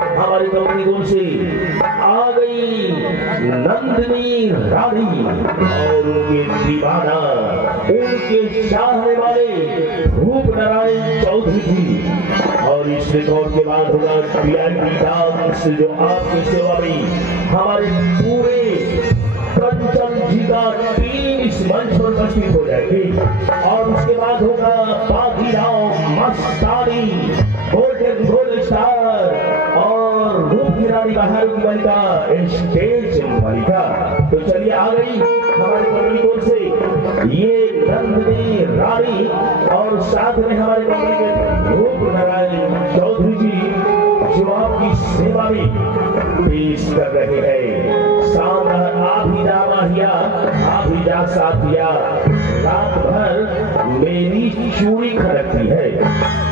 हमारी कंपनी दूर से आ गई नंदिनी रानी और उनके दीवाना, उनके चाहने वाले रूप नारायण चौधरी जी। और इस रिकॉर्ड के बाद होगा VIP डांस, जो आपकी सेवा में हमारे पूरे कंचन जी का टीम इस मंच पर उपस्थित हो जाएगी। और उसके बाद होगा Bajirao Mastani, golden gold star और रूप की रानी बाहर की बालिका, स्टेज बालिका। तो चलिए आ गई हमारे कंपनी की ओर से ये नंदिनी रानी और साथ में हमारे कंपनी के रूप नारायण चौधरी जी, जो आपकी सेवा में पेश कर रहे हैं। सामने आभिजा माहिया, आभिजा साथिया, रात भर मेरी चूड़ी खड़कती है।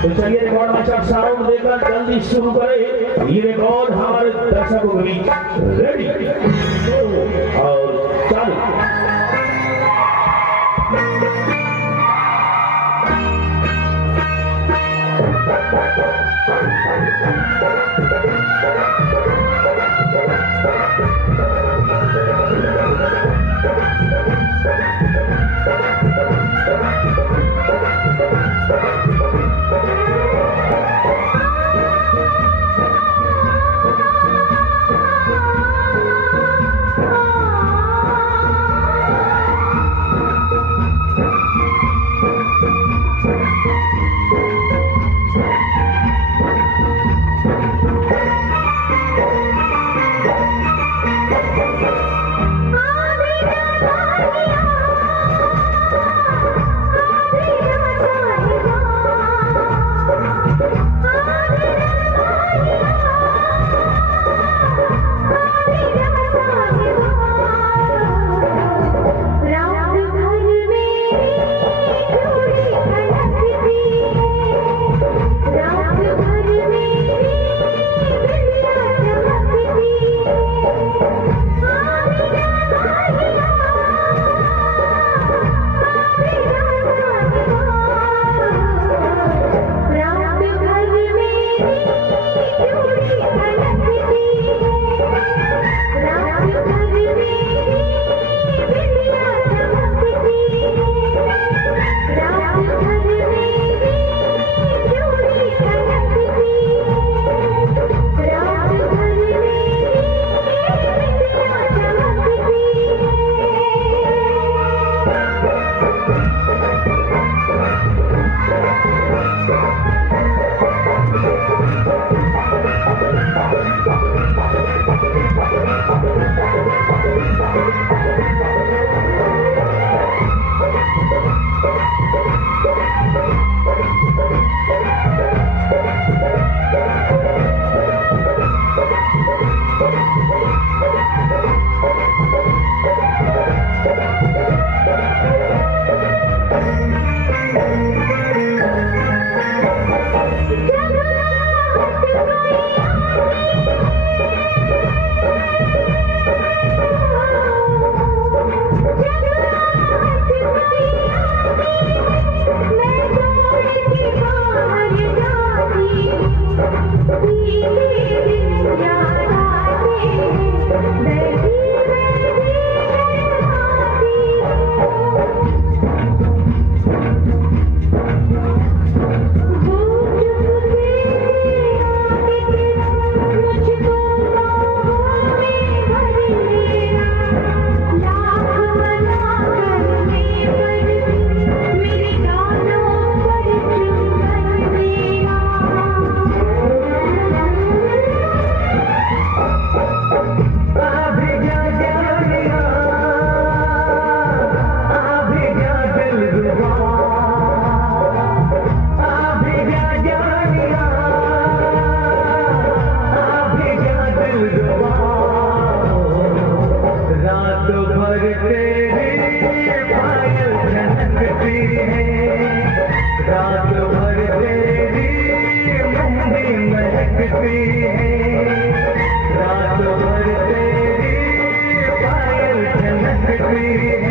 तो चलिए रिकॉर्ड मास्टर साउंड देकर जल्दी शुरू करें। ये रिकॉर्ड हमारे दर्शकों के बीच रेडी और चालू। रात भर तेरी पायल झनकती